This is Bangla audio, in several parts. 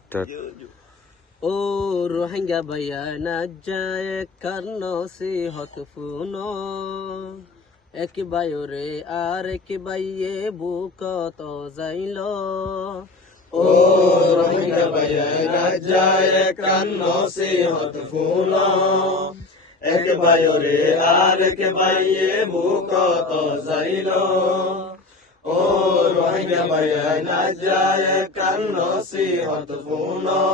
স্টার্ট। ও রোহিঙ্গা ভাইয়া না যায় কার নসিহত ফুনো এক বায়ুরে আর এক বাইয়ে বুকত যাইল। ও রোহিঙ্গা ভাইয়া না যায় কার নসিহত ফুনো এক বায়ুরে আর এক বাইয়ে বুকত যাইল। ও রোহিঙ্গা ভাইয়া না যায় কার নসিহত ফুনো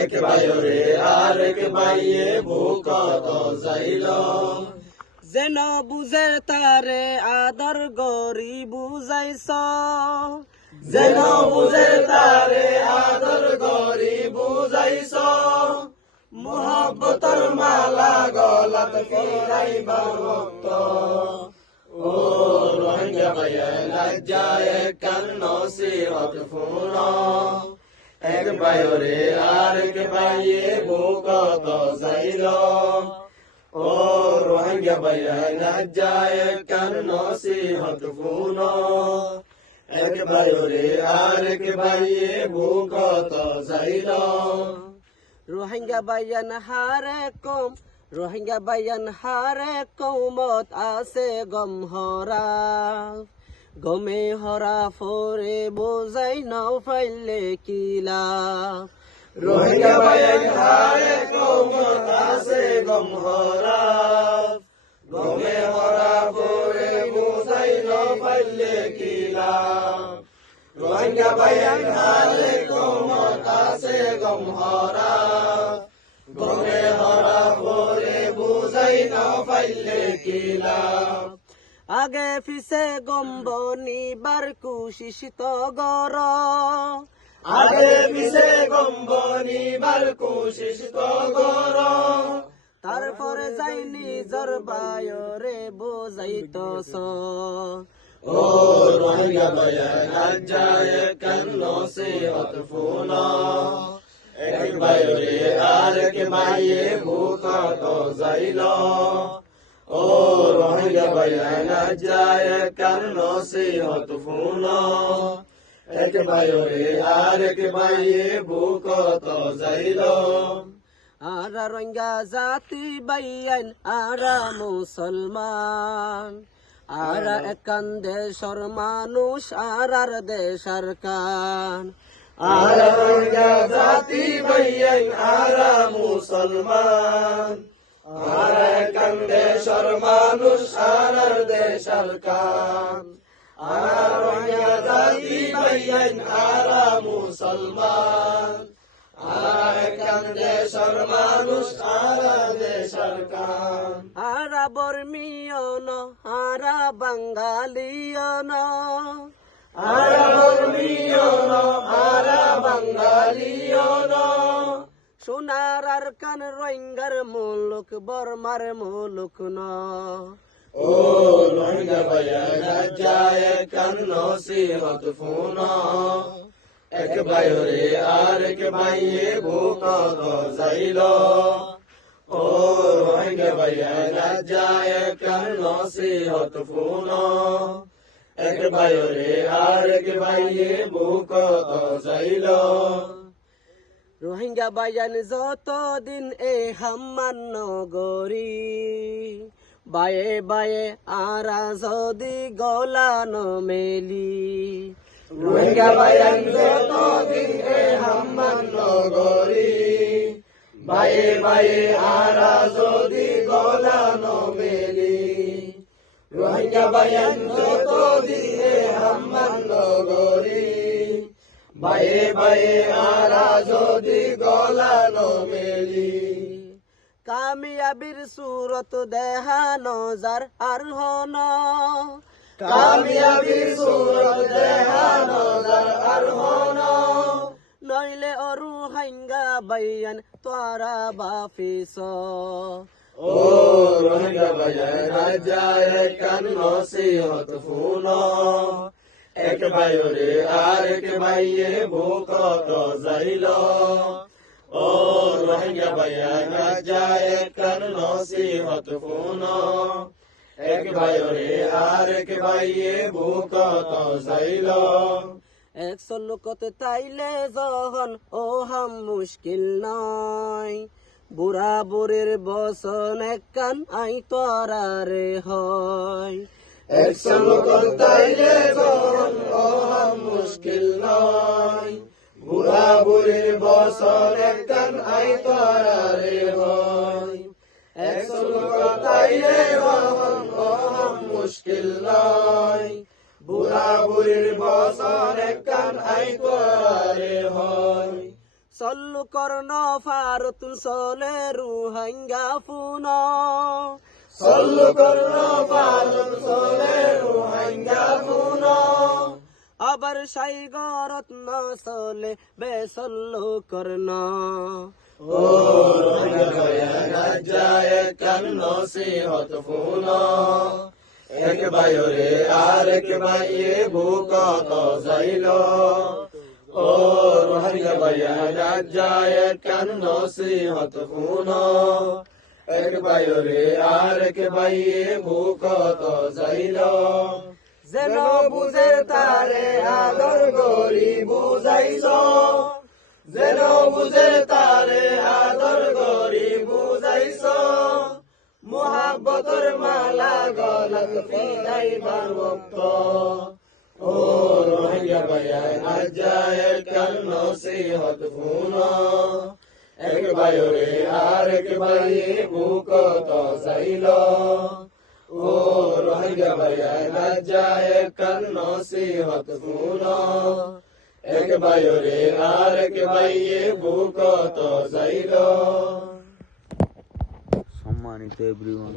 এক বায়ুরে আর এক বাইয়ে বুকত যাইল। যেন বুঝে তারে আদর গরি বুঝাইছ, যেন বুঝে তারে আদর গরি বুঝাইছ। মোহাব্বতর মালা গলাত ফিরাইবার ভক্ত। ও রোহিঙ্গা ভাইয়া লজ্জায় কান নসিহত ফুনো এক বায়ুরে আর এক বাইয়ে বুকত যাইল। ও রোহিঙ্গা ভাইয়া লজ্জায় কান নসিহত ফুনো এক বায়ুরে আর এক বাইয়ে বুকত যাইল। রোহিঙ্গা বাইয়ান হারে কম, রোহিঙ্গা বাইয়ান হারে কৌমত আছে গম হরা, গমে হরা ফরে বোঝাই নাও ফাইলে কিলা। রোহিঙ্গা ভাইয়ান হারে কৌমত আছে গম হরা, গমে হরা ফরে বোঝাই নাও ফাইলে কিলা। রোহিঙ্গা ভাইয়ান হারে কৌমত আছে গম হরা, গমে হরা ফরে বোঝাই নাও ফাইলে কিলা। আগে পিছে গম্ব নিবার কুশিস তো গর, আগে পিছে গম্ব নিবার কুশিস তো গর। তারপরে যাই নিজর বায়রে বোঝাইতস। ও রোহিঙ্গা ভাইয়া লজ্জায় কান নসিহত ফুনো এক বায়ুরে আর এক বাইয়ে বুকত যাইল। ও রোহিঙ্গা ভাইয়া লজ্জায় কান নসিহত ফুনো এক বায়ুরে আর এক বাইয়ে বুকত যাইল। আরা রোহিঙ্গা জাতি বাইয়ান আরা মুসলমান, আরা একান দেশর মানুষ আরার দেশার কান। আর রোহিঙ্গা জাতি ভাইয়ান আরা মুসলমান, আর একান দেশর মানুষ আরার দেশার কান। আর রোহিঙ্গা জাতি ভাইয়ান আরা মুসলমান, আর একান দেশর মানুষ আরা দেশার কান। আরা বর্মীয় ন আরা বাঙালিয় ন, আরা ধর্মীয় ন আরা বাঙালিয় ন। সোনার আর কান রোহিঙ্গার মুলুক বর্মার মুলুক ন। ও রোহিঙ্গা ভাইয়া লজ্জায় কান নসিহত ফুনো এক বায়ুরে আর এক বাইয়ে বুকত যাইল। ও রোহিঙ্গা ভাইয়া লজ্জায় কান নসিহত ফুনো এক বায়ুরে আর এক বাইয়ে বুকত যাইল। রোহিঙ্গা বাইয়ান যতদিন এ হাম্মান নগরী, বায়ে বায়ে আরা যদি গলান মেলি। রোহিঙ্গা ভাইয়ান যতদিন এ হাম্মান নগরী, বায়ে বায়ে আরা যদি গলানো মেলি। রোহিঙ্গা ভাইয়ান যতদিন এ হাম্মান নগরী, বায়ে বায়ে আরা যদি গলানো মেলি। কামিয়াবির সুরত দেহানো যার আর হন, কামিয়াবির সুরত দেহানো যার আর হন। নইলে অরু হাইঙ্গা বাইয়ান তোরা বাফিস। ও রোহিঙ্গা ভাইয়া লজ্জায় কান নসিহত ফুনো এক বায়ুরে আর এক বাইয়ে বুকত যাইল। ও রোহিঙ্গা ভাইয়া লজ্জায় কান নসিহত ফুনো এক বায়ুরে আর এক বাইয়ে বুকত যাইল। একশো লোকতে তাইলে যখন ও হাম মুশকিল নয় বুড়া বুড়ির বসন এক কান আই তোরারে হয় একশো লোক তাইলে যখন ওহাম মুশকিল নয় বুড়া বুড়ির বছর একখান আই তোরারে হয় একশো লোক তাইলে যখন ওহাম মুশকিল নয় বুড়া বুড়ির বছর একখান আই তোরারে হয় সল্লু কর্ণ ফারতুন সলে রুহাঙ্গা ফুন সল্লু কর্ণ পালন সোলে রুহাঙ্গা ফুন আবার সাই গরত্ন সলে বেসল্লু কর্ণ ও রোহিঙ্গা রাজ্জায় কান্ন সিহত ফুন এক বায়রে আর এক বাইয়ে বুক তো যাইল ও রোহিঙ্গা রাজ্জায় কান্ন সিহত ফুন এক বায়রে আর এক বাইয়ে বুক তো যাইল যেন বুঝে তারে আদর গরি বুঝাইছ যেন বুঝে তারে আদর গরি বুঝাইছ মোহাব্বতর মালা গলত পিনাইবার বক্ত ও রোহিঙ্গা ভাইয়া আজায় কাল নসিহত ফুন এক বায়রে আর এক বাইয়ে বুক তো যাইল ও রোহিঙ্গা ভাইয়া রাজ্জায় কাল নসিহত ফুন এক বায়রে আর এক বাইয়ে বুক তো যাইল। সম্মানিত এভরিওয়ান